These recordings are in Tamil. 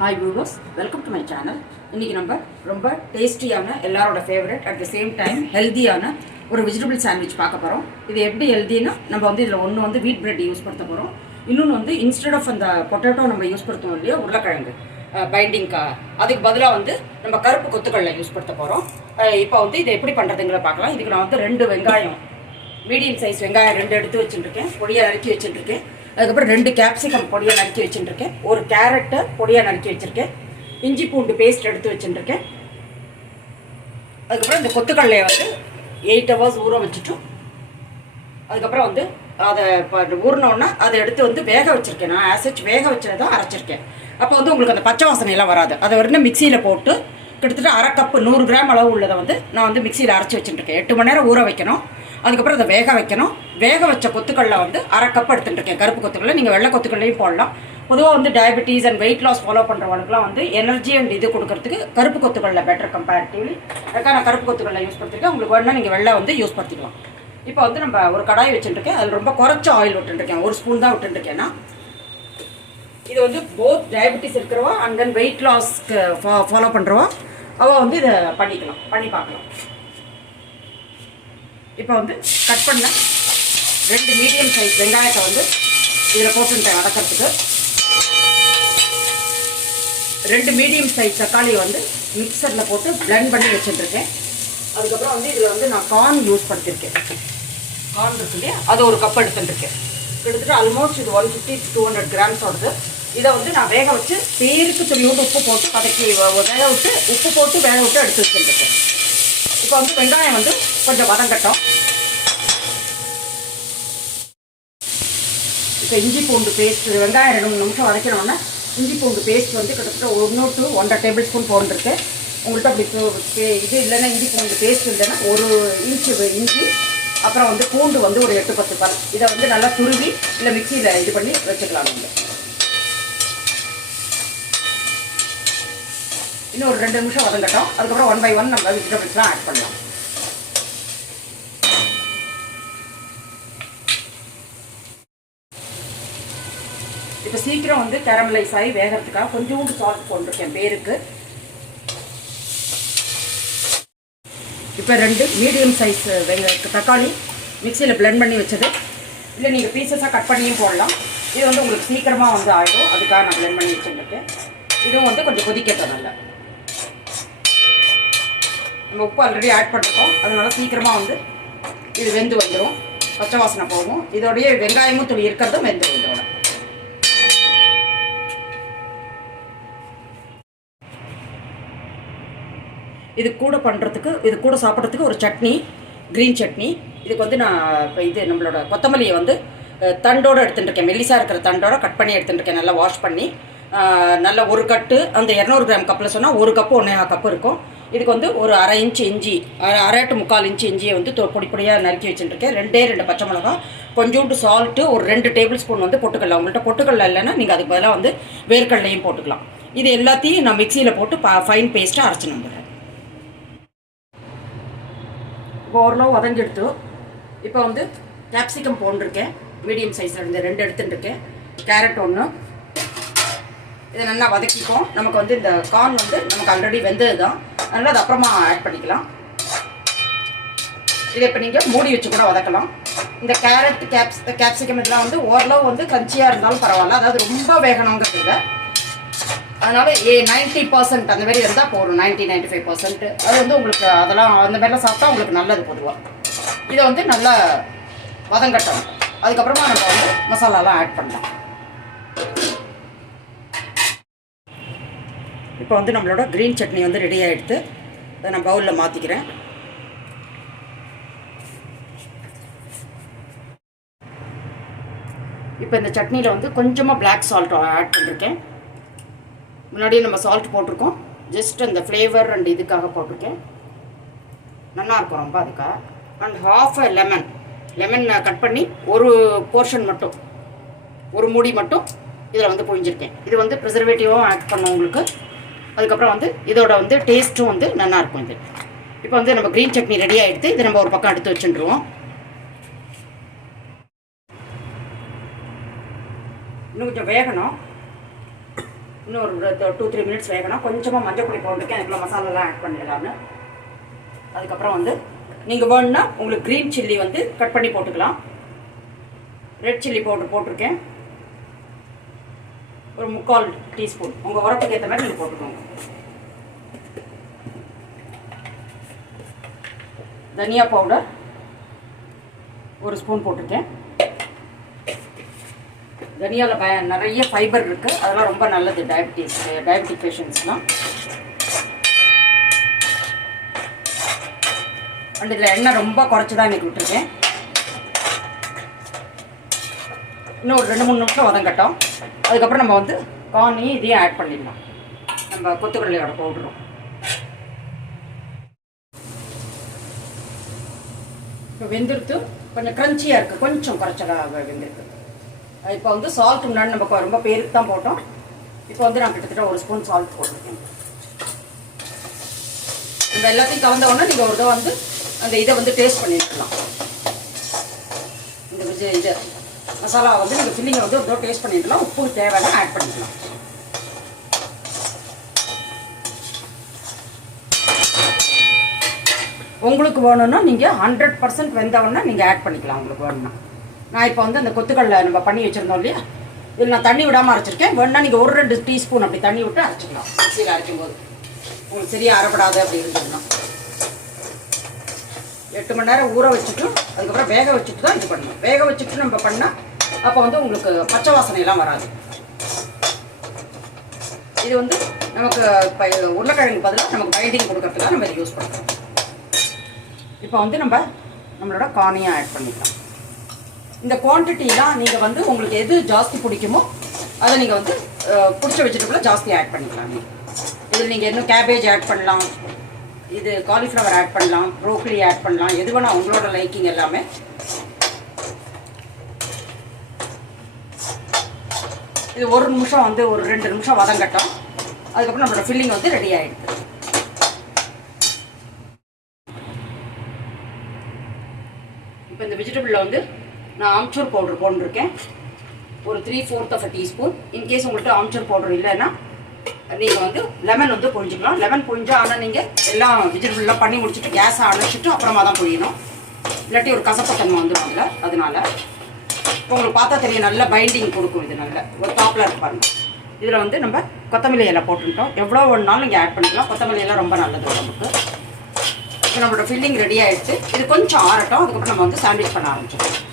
Hi viewers, welcome to my channel. இன்னைக்கு நம்ம ரொம்ப டேஸ்டியான எல்லாரோட favourite at the same time ஹெல்தியான ஒரு வெஜிடபிள் சாண்ட்விச் பார்க்க போகிறோம். இது எப்படி ஹெல்தினா நம்ம வந்து இதில் ஒன்று வந்து வீட் பிரெட் யூஸ் பண்ண போகிறோம். இன்னொன்று வந்து இன்ஸ்டெட் ஆஃப் அந்த பொட்டேட்டோ நம்ம யூஸ் பண்ணுறோம் இல்லையா உருளைக்கிழங்கு பைண்டிங்க்கா, அதுக்கு பதிலாக வந்து நம்ம கருப்பு கொத்துக்கடலை யூஸ் பண்ண போகிறோம். இப்போ வந்து இதை எப்படி பண்ணுறதுங்கிற பார்க்கலாம். இதுக்கு நான் வந்து 2 வெங்காயம் மீடியம் சைஸ் வெங்காயம் 2 எடுத்து வச்சுட்டுருக்கேன், பொடியாக நறுக்கி வச்சுட்டுருக்கேன். அதுக்கப்புறம் 2 கேப்சிகம் பொடியாக நறுக்கி வச்சுட்டுருக்கேன், ஒரு கேரட்டை பொடியாக நறுக்கி வச்சுருக்கேன், இஞ்சி பூண்டு பேஸ்ட் எடுத்து வச்சுட்டுருக்கேன். அதுக்கப்புறம் இந்த கொத்துக்கடலையை வந்து 8 hours ஊற வச்சுட்டோம். அதுக்கப்புறம் வந்து அதை இப்போ ஊறினோன்னா அதை எடுத்து வந்து வேக வச்சுருக்கேன். நான் ஆசச் வேக வச்சதை தான் அரைச்சிருக்கேன். அப்போ வந்து உங்களுக்கு அந்த பச்சை வாசனையெல்லாம் வராது. அதை வந்து மிக்சியில் போட்டு கிட்டத்தட்ட 1/2 கப்பு 100 கிராம் அளவு உள்ளதை வந்து நான் வந்து மிக்சியில் அரைச்சி வச்சுட்டுருக்கேன். 8 மணி நேரம் ஊற வைக்கணும். அதுக்கப்புறம் அதை வேக வைக்கணும். வேக வச்ச கொத்துக்கடலை வந்து 1/2 கப் எடுத்துட்டுருக்கேன். கருப்பு கொத்துக்கடலை, நீங்கள் வெள்ளை கொத்துக்கடலையும் போடலாம். பொதுவாக வந்து diabetes and weight loss follow பண்ணுறவங்களுக்குலாம் வந்து எனர்ஜி அண்ட் இது கொடுக்கறதுக்கு கருப்பு கொத்துக்கடலை பெட்டர் கம்பேரிட்டிவ்லி. அதுக்காக நான் கருப்பு கொத்துக்கடலை யூஸ் பண்ணிருக்கேன். உங்களுக்கு வேணுன்னா நீங்கள் வெள்ளை வந்து யூஸ் பண்ணிக்கலாம். இப்போ வந்து நம்ம ஒரு கடாய் வச்சுட்டுருக்கேன். அதில் ரொம்ப குறைச்ச ஆயில் விட்டுருக்கேன், 1 ஸ்பூன் தான் விட்டுருக்கேன்னா. இது வந்து போத் டயபெட்டிஸ் இருக்கிறவா அண்ட் தென் வெயிட் லாஸ்க்கு ஃபாலோ பண்ணுறவா அவள் வந்து இதை பண்ணி பார்க்கலாம். இப்போ வந்து கட் பண்ண 2 மீடியம் சைஸ் வெங்காயத்தை வந்து இதில் போட்டுட்டேன் வதக்கிறதுக்கு. 2 மீடியம் சைஸ் தக்காளியை வந்து மிக்சரில் போட்டு பிளெண்ட் பண்ணி வச்சுட்டுருக்கேன். அதுக்கப்புறம் வந்து இதில் வந்து நான் கார்ன் யூஸ் பண்ணியிருக்கேன். கார்ன் இருக்கு இல்லையா, அது 1 கப் எடுத்துட்டுருக்கேன். கிட்டத்தட்ட ஆல்மோஸ்ட் இது 150 to 200 கிராம்ஸ் வருது. இதை வந்து நான் வேக வச்சு பேருக்கு துளியோடு உப்பு போட்டு வதக்கி வேக விட்டு எடுத்து வச்சுருக்கேன். இப்போ வந்து வெங்காயம் வந்து கொஞ்சம் வதங்கட்டும். இப்போ இஞ்சி பூண்டு பேஸ்ட், வெங்காயம் 2-3 நிமிஷம் வதக்கணுன்னா இஞ்சி பூண்டு பேஸ்ட் வந்து கிட்டத்தட்ட 1 to 1.5 டேபிள் ஸ்பூன் போட்டுருக்கேன். உங்கள்கிட்ட அப்படி இது இல்லைன்னா இஞ்சி பூண்டு பேஸ்ட் இல்லைன்னா 1 இன்ச்சு இஞ்சி, அப்புறம் வந்து பூண்டு வந்து ஒரு 8-10 பல், இதை வந்து நல்லா துருவி இல்லை மிக்சியில் இது பண்ணி வச்சுக்கலாம். வந்து இன்னும் ஒரு 2 நிமிஷம் வதங்கட்டும். அதுக்கப்புறம் 1 by 1 நம்ம வெஜிடபிள்ஸ்லாம் ஆட் பண்ணலாம். இப்போ சீக்கிரம் வந்து கேரமலைஸ் ஆகி வேகிறதுக்காக கொஞ்சோண்டு சால்ட் போட்டிருக்கேன் பேருக்கு. இப்போ 2 மீடியம் சைஸ் தக்காளி மிக்சியில் பிளெண்ட் பண்ணி வச்சது, இல்லை நீங்கள் பீசஸாக கட் பண்ணியும் போடலாம். இது வந்து உங்களுக்கு சீக்கிரமாக வந்து ஆகிடும், அதுக்காக நான் பிளெண்ட் பண்ணி வச்சுருக்கேன். இதுவும் வந்து கொஞ்சம் கொதிக்கட்டும். நல்லா நம்ம உப்பு ஆல்ரெடி ஆட் பண்ணிருக்கோம், அதனால சீக்கிரமாக வந்து இது வெந்து வந்துடும், பச்சை வாசனை போகும். இதோடைய வெங்காயமும் துளி இருக்கிறதும் வெந்து வந்துடும். இது கூட சாப்பிட்றதுக்கு ஒரு சட்னி, க்ரீன் சட்னி. இதுக்கு வந்து நான் இப்போ இது நம்மளோட கொத்தமல்லியை வந்து தண்டோடு எடுத்துட்டுருக்கேன். மெல்லிசாக இருக்கிற தண்டோட கட் பண்ணி எடுத்துட்டுருக்கேன். நல்லா வாஷ் பண்ணி நல்ல ஒரு கட்டு, அந்த 200 கிராம் கப்பில் சொன்னால் 1 கப்பு 1.5 கப்பு இருக்கும். இதுக்கு வந்து ஒரு 1/2 இன்ச்சு இஞ்சி, 1/2 to 1/4 இன்ச்சு இஞ்சியை வந்து பொடியாக நறுக்கி வச்சுட்டுருக்கேன். 2 பச்சை மிளகா, கொஞ்சோண்டு சால்ட்டு, ஒரு 2 டேபிள் ஸ்பூன் வந்து பொட்டுக்கடலை. உங்கள்கிட்ட பொட்டுக்கடலை இல்லைன்னா நீங்கள் அதுக்கு பதிலாக வந்து வேர்க்கடலையும் போட்டுக்கலாம். இது எல்லாத்தையும் நான் மிக்சியில் போட்டு ஃபைன் பேஸ்ட்டாக அரைச்சி வந்துடுறேன். இப்போ ஓரளவு வதங்கிடுத்து. இப்போ வந்து கேப்சிகம் போட்டிருக்கேன், மீடியம் சைஸில் 2 எடுத்துட்டுருக்கேன், கேரட் 1. இதை நல்லா வதக்கிப்போம். நமக்கு வந்து இந்த கார்ன் வந்து நமக்கு ஆல்ரெடி வெந்தது தான், அதனால் அது அப்புறமா ஆட் பண்ணிக்கலாம். இதை இப்போ நீங்கள் மூடி வச்சு கூட வதக்கலாம். இந்த கேரட் கேப்சிகம் இதெல்லாம் வந்து ஓரளவு வந்து கஞ்சியாக இருந்தாலும் பரவாயில்ல, அதாவது ரொம்ப வேகணுங்கிறது இல்லை. அதனால் 90% அந்த மாதிரி இருந்தால் போதும். 90-95% அது வந்து உங்களுக்கு அதெல்லாம் அந்த மாதிரிலாம் சாப்பிட்டா உங்களுக்கு நல்லது பொதுவாக. இதை வந்து நல்லா வதங்கட்டும். அதுக்கப்புறமா நம்ம வந்து மசாலாலாம் ஆட் பண்ணலாம். இப்போ வந்து நம்மளோட க்ரீன் சட்னி வந்து ரெடி ஆகிடுது. அதை நான் பவுலில் மாற்றிக்கிறேன். இப்போ இந்த சட்னியில் வந்து கொஞ்சமாக பிளாக் சால்ட் ஆட் பண்ணியிருக்கேன். முன்னாடியே நம்ம சால்ட் போட்டிருக்கோம், ஜஸ்ட் அந்த ஃப்ளேவர் அண்ட் இதுக்காக போட்டிருக்கேன். நல்லாயிருக்கும் ரொம்ப அதுக்காக. அண்ட் ஹாஃப் லெமன் கட் பண்ணி ஒரு போர்ஷன் மட்டும், ஒரு மூடி மட்டும் இதில் வந்து புழிஞ்சிருக்கேன். இது வந்து ப்ரிசர்வேட்டிவும் ஆட் பண்ணோம் உங்களுக்கு. அதுக்கப்புறம் வந்து இதோட வந்து டேஸ்ட்டும் வந்து நல்லாயிருக்கும். இது இப்போ வந்து நம்ம க்ரீன் சட்னி ரெடி ஆகிடுது. இதை நம்ம ஒரு பக்கம் எடுத்து வச்சுருவோம். இன்னும் கொஞ்சம் வேகணும். இன்னும் ஒரு 2-3 மினிட்ஸ் வேகணும். கொஞ்சமாக மஞ்சள் பொடி போட்டுருக்கேன், அதுக்குள்ள மசாலாலாம் ஆட் பண்ணிடலான்னு. அதுக்கப்புறம் வந்து நீங்கள் வேணுன்னா உங்களுக்கு க்ரீன் சில்லி வந்து கட் பண்ணி போட்டுக்கலாம். ரெட் சில்லி பவுடர் போட்டிருக்கேன், ஒரு 3/4 டீஸ்பூன். உங்கள் உரப்புக்கு ஏற்ற மாதிரி நீங்கள் போட்டுக்கோங்க. தனியா பவுடர் 1 ஸ்பூன் போட்டிருக்கேன். தனியாவில் நிறைய ஃபைபர் இருக்குது, அதெல்லாம் ரொம்ப நல்லது டயபெட்டிக் பேஷண்ட்ஸ்லாம். அண்ட் இதில் எண்ணெய் ரொம்ப குறைச்சி தான் இன்றைக்கி விட்டுருக்கேன். இன்னும் ஒரு 2-3 நிமிஷம் வதங்கட்டும். அதுக்கப்புறம் நம்ம வந்து கார்னையும் இதையும் ஆட் பண்ணிடலாம், நம்ம கொத்துக்கடலையோட பவுடரும். இப்போ வெந்திருத்து கொஞ்சம் க்ரன்ச்சியாக இருக்குது, கொஞ்சம் குறைச்சலாக வெந்திருக்கு. இப்போ வந்து சால்ட் முன்னாடி நம்ம ரொம்ப பேருக்கு தான் போட்டோம். இப்போ வந்து நான் கிட்டத்தட்ட 1 ஸ்பூன் சால்ட் போட்டிருக்கேன். நம்ம எல்லாத்தையும் கலந்த உடனே நீங்கள் ஒரு வந்து அந்த இதை வந்து டேஸ்ட் பண்ணிக்கலாம். இந்த இது மசாலா வந்து நீங்கள் ஃபில்லிங்கை வந்து ஒரு டேஸ்ட் பண்ணிக்கலாம். உப்பு தேவையான ஆட் பண்ணிக்கலாம். உங்களுக்கு வேணும்னா நீங்கள் 100% வெந்தவொடனே நீங்கள் ஆட் பண்ணிக்கலாம் உங்களுக்கு வேணும்னா. நான் இப்போ வந்து அந்த கொத்துக்கடலை நம்ம பண்ணி வச்சுருந்தோம் இல்லையா, இதில் நான் தண்ணி விடாமல் அரைச்சிருக்கேன். வேணுன்னா நீங்கள் 1-2 டீஸ்பூன் அப்படி தண்ணி விட்டு அரைச்சிக்கலாம். மிக்சியில் அரைக்கும் போது உங்களுக்கு சரியாக அரைப்படாது அப்படி இருந்ததுன்னா 8 மணி நேரம் ஊற வச்சுட்டு அதுக்கப்புறம் வேக வச்சுட்டு தான் இது பண்ணணும். வேக வச்சுட்டு நம்ம பண்ணால் அப்போ வந்து உங்களுக்கு பச்சை வாசனையெல்லாம் வராது. இது வந்து நமக்கு உருளைக்கிழங்கு பதிலாக நமக்கு பைண்டிங் கொடுக்கறதுக்காக நம்ம இதை யூஸ் பண்ணுறோம். இப்போ வந்து நம்மளோட கார்னையும் ஆட் பண்ணிக்கலாம். இந்த குவான்டிட்டிலாம் நீங்கள் வந்து உங்களுக்கு எது ஜாஸ்தி பிடிக்குமோ அதை நீங்கள் வந்து பிடிச்ச வெஜிடபிளை ஜாஸ்தி ஆட் பண்ணிக்கலாம். இதில் நீங்கள் இன்னும் கேபேஜ் ஆட் பண்ணலாம், இது காலிஃப்ளவர் ஆட் பண்ணலாம், ப்ரோக்கலி ஆட் பண்ணலாம், எது வேணால் உங்களோட லைக்கிங் எல்லாமே. இது 1 நிமிஷம் வந்து ஒரு 2 நிமிஷம் வதங்கட்டும். அதுக்கப்புறம் நம்மளோட ஃபில்லிங் வந்து ரெடி ஆகிடுது. இப்போ இந்த வெஜிடபிளில் வந்து நான் ஆம்ச்சூர் பவுடர் போட்டிருக்கேன், ஒரு 3/4 டீஸ்பூன். இன்கேஸ் உங்கள்கிட்ட ஆம்ச்சூர் பவுடர் இல்லைன்னா நீங்கள் வந்து லெமன் வந்து புழிஞ்சிக்கலாம். லெமன் புழிஞ்சா ஆனால் நீங்கள் எல்லாம் வெஜிடபிள்லாம் பண்ணி முடிச்சுட்டு கேஸை அணைச்சிட்டு அப்புறமா தான் புழியணும், இல்லாட்டி ஒரு கசப்பத்தன்மை வந்துடும் அதில். அதனால இப்போ உங்களுக்கு பார்த்தா தெரியும், நல்ல பைண்டிங் கொடுக்கும். இது நல்ல ஒரு டாப்பில் இருக்கு பாருங்கள். இதில் வந்து நம்ம கொத்தமல்லி எல்லாம் போட்டுட்டோம். எவ்வளோ வேணுனாலும் நீங்கள் ஆட் பண்ணிக்கலாம். கொத்தமல்லி எல்லாம் ரொம்ப நல்லது உடம்புக்கு. இப்போ நம்மளோட ஃபில்லிங் ரெடி ஆகிடுச்சு. இது கொஞ்சம் ஆறட்டும், அதுக்கப்புறம் நம்ம வந்து சாண்ட்விச் பண்ண ஆரம்பிச்சிடலாம்.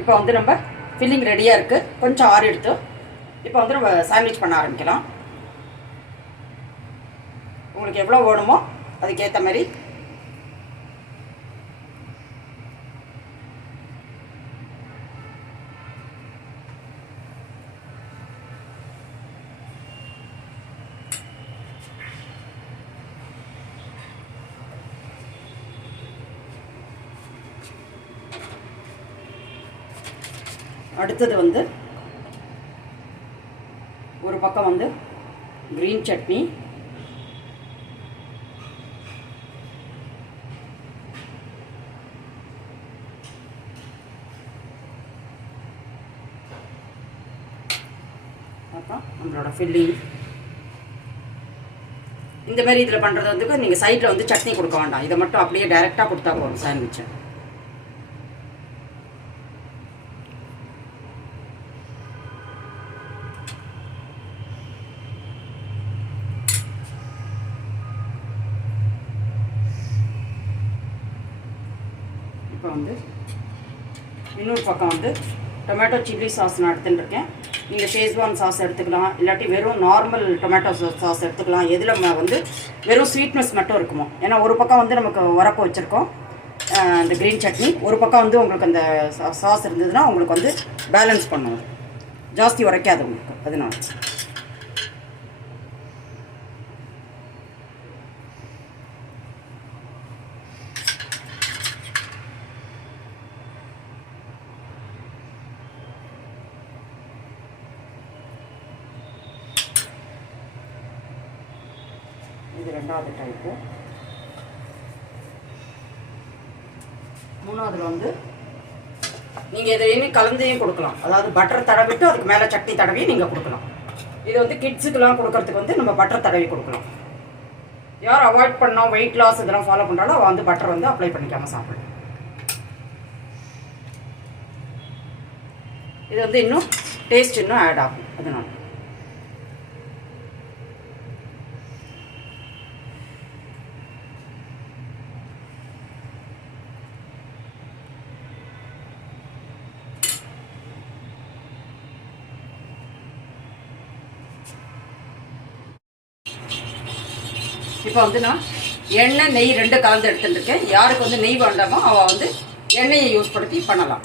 இப்போ வந்து நம்ம ஃபில்லிங் ரெடியாக இருக்குது, கொஞ்சம் ஆறி எடுத்து இப்போ வந்து நம்ம சாண்ட்விச் பண்ண ஆரம்பிக்கலாம். உங்களுக்கு எவ்வளோ வேணுமோ அதுக்கேற்ற மாதிரி அடுத்தது வந்து ஒரு பக்கம் வந்து க்ரீன் சட்னி, அப்புறம் நம்மளோட ஃபில்லிங். இந்த மாதிரி இதில் பண்ணுறது வந்து நீங்கள் சைடில் வந்து சட்னி கொடுக்க வேண்டாம், இதை மட்டும் அப்படியே டைரெக்டாக கொடுத்தா போதும் சாண்ட்விட்சை. இப்போ வந்து இன்னொரு பக்கம் வந்து டொமேட்டோ சில்லி சாஸ் நான் எடுத்துட்டுருக்கேன். நீங்கள் ஷேஸ்வான் சாஸ் எடுத்துக்கலாம், இல்லாட்டி வெறும் நார்மல் டொமேட்டோ சாஸ் எடுத்துக்கலாம். எதில் வந்து வெறும் ஸ்வீட்னஸ் மட்டும் இருக்குமோ. ஏன்னா ஒரு பக்கம் வந்து நமக்கு உரப்பு வச்சுருக்கோம் இந்த க்ரீன் சட்னி, ஒரு பக்கம் வந்து உங்களுக்கு அந்த சாஸ் இருந்ததுன்னா உங்களுக்கு வந்து பேலன்ஸ் பண்ணுவோம், ஜாஸ்தி உரைக்காது உங்களுக்கு. அதனால இது ரெண்டாவது டைப்பு. மூணாவதுல வந்து நீங்கள் எதையும் கலந்தையும் கொடுக்கலாம். அதாவது பட்டர் தடவிட்டு அதுக்கு மேலே சட்னி தடவி நீங்கள் கொடுக்கலாம். இது வந்து கிட்ஸுக்கெலாம் கொடுக்கறதுக்கு வந்து நம்ம பட்டர் தடவி கொடுக்கலாம். யார் அவாய்ட் பண்ணோம் வெயிட் லாஸ் இதெல்லாம் ஃபாலோ பண்ணுறாலும் அவள் வந்து பட்டர் வந்து அப்ளை பண்ணிக்காமல் சாப்பிடலாம். இது வந்து இன்னும் டேஸ்ட் இன்னும் ஆட் ஆகும். அதனால இப்போ வந்து நான் எண்ணெய் நெய் 2 கலந்து எடுத்துட்டுருக்கேன். யாருக்கு வந்து நெய் வேண்டாமோ அவள் வந்து எண்ணெயை யூஸ் படுத்தி பண்ணலாம்.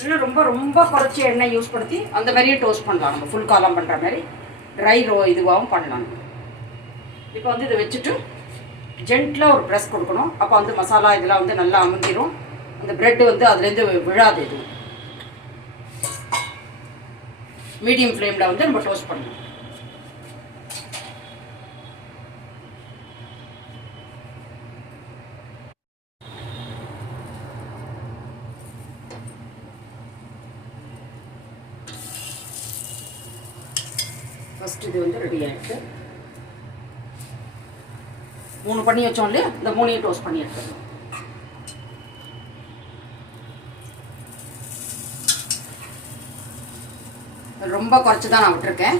இன்னும் ரொம்ப ரொம்ப குறைச்சி எண்ணெய் யூஸ் படுத்தி அந்த மாதிரியே டோஸ்ட் பண்ணலாம். நம்ம ஃபுல் காலம் பண்ணுற மாதிரி ட்ரை இதுவாகவும் பண்ணலாம். இப்போ வந்து இதை வச்சுட்டு ஜென்டிலாக ஒரு ப்ரெஸ் கொடுக்கணும். அப்போ வந்து மசாலா இதெல்லாம் வந்து நல்லா அமுந்திரும். அந்த ப்ரெட்டு வந்து அதுலேருந்து விழாது. இது மீடியம் ஃப்ளேமில் வந்து நம்ம டோஸ்ட் பண்ணணும். ஃபஸ்ட் இது வந்து ரெடி ஆகிடுது. 3 பண்ணி வச்சோம் இல்லையா, இந்த 3ஐயும் டோஸ்ட் பண்ணி எடுத்துடணும். ரொம்ப குறைச்சி தான் நான் விட்டுருக்கேன்.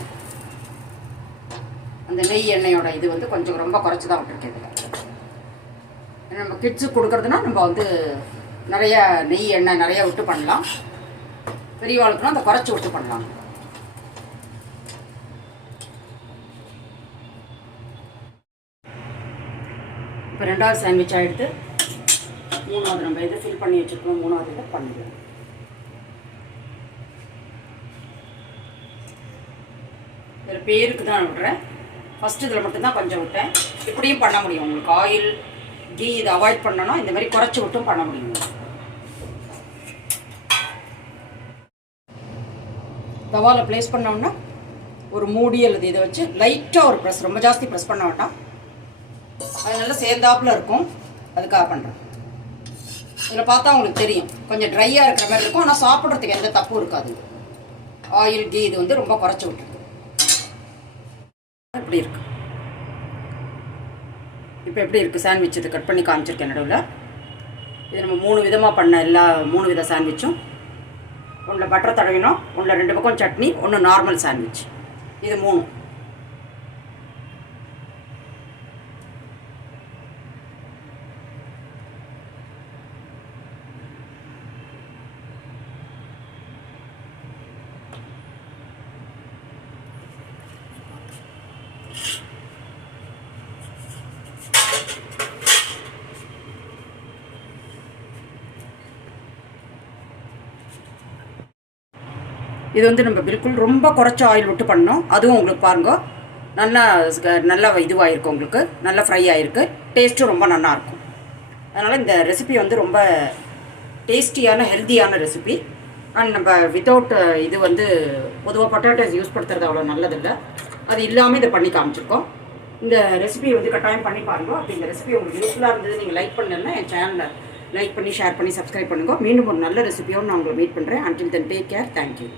அந்த நெய் எண்ணெயோட இது வந்து கொஞ்சம் ரொம்ப குறைச்சி தான் விட்டுருக்கேன். இதில் நம்ம கிட்ஸுக்கு கொடுக்குறதுனா நம்ம வந்து நிறைய நெய் எண்ணெய் நிறைய விட்டு பண்ணலாம். பெரியவாளுக்குனா அந்த குறைச்சி விட்டு பண்ணலாம். இப்போ 2வது சாண்ட்விச் ஆகிடுது. 3வது நம்ம இதை ஃபில் பண்ணி வச்சுருக்கோம். 3வது இதை பண்ணிடுவோம். இதில் பேருக்கு தான் விடுறேன். ஃபஸ்ட்டு இதில் மட்டும்தான் கொஞ்சம் விட்டேன். இப்படியும் பண்ண முடியும். உங்களுக்கு ஆயில் கீ இதை அவாய்ட் பண்ணணும்னா இந்த மாதிரி குறைச்சி விட்டும் பண்ண முடியும். தவாவில் ப்ளேஸ் பண்ணோன்னா ஒரு மூடி அல்லது இதை வச்சு லைட்டாக ஒரு ப்ரெஸ், ரொம்ப ஜாஸ்தி ப்ரெஸ் பண்ண வேண்டாம். அது நல்லா சேர்ந்தாப்பில் இருக்கும். அதுக்காக பண்ணுறேன். இதில் பார்த்தா உங்களுக்கு தெரியும் கொஞ்சம் ட்ரையாக இருக்கிற மாதிரி இருக்கும். ஆனால் சாப்பிட்றதுக்கு எந்த தப்பும் இருக்காது. ஆயில் கீ இது வந்து ரொம்ப குறைச்சி விட்டுருக்கு. இப்படி இருக்கு. இப்போ எப்படி இருக்குது சாண்ட்விச்? இது கட் பண்ணி காமிச்சிருக்கேன் நடுவில். இது நம்ம 3 விதமாக பண்ண எல்லா 3 வித சாண்ட்விச்சும். ஒன்றில் பட்டர் தடவினோம், ஒன்றில் 2 பக்கம் சட்னி, ஒன்று நார்மல் சாண்ட்விச். இது 3. இது வந்து நம்ம பில்குல் ரொம்ப குறைச்ச ஆயில் விட்டு பண்ணோம். அதுவும் உங்களுக்கு பாருங்க நல்லா இதுவாகிருக்கும். உங்களுக்கு நல்லா ஃப்ரை ஆகிருக்கு. டேஸ்ட்டும் ரொம்ப நல்லாயிருக்கும். அதனால் இந்த ரெசிபி வந்து ரொம்ப டேஸ்டியான ஹெல்த்தியான ரெசிபி. அண்ட் நம்ம வித்தவுட் இது வந்து பொதுவாக பொட்டேட்டோஸ் யூஸ் படுத்துறது அவ்வளோ நல்லதில்லை. அது இல்லாமல் இதை பண்ணி காமிச்சிருக்கோம். இந்த ரெசிபி வந்து கட்டாயம் பண்ணி பாருங்க. அப்படி இந்த ரெசிபி உங்களுக்கு யூஸ்ஃபுல்லாக இருந்தது, நீங்கள் லைக் பண்ணலன்னா என் சேனலை லைக் பண்ணி ஷேர் பண்ணி சப்ஸ்கிரைப் பண்ணுங்க. மீண்டும் ஒரு நல்ல ரெசிபியோடு நான் உங்களை மீட் பண்ணுறேன். Until then take care. Thank you.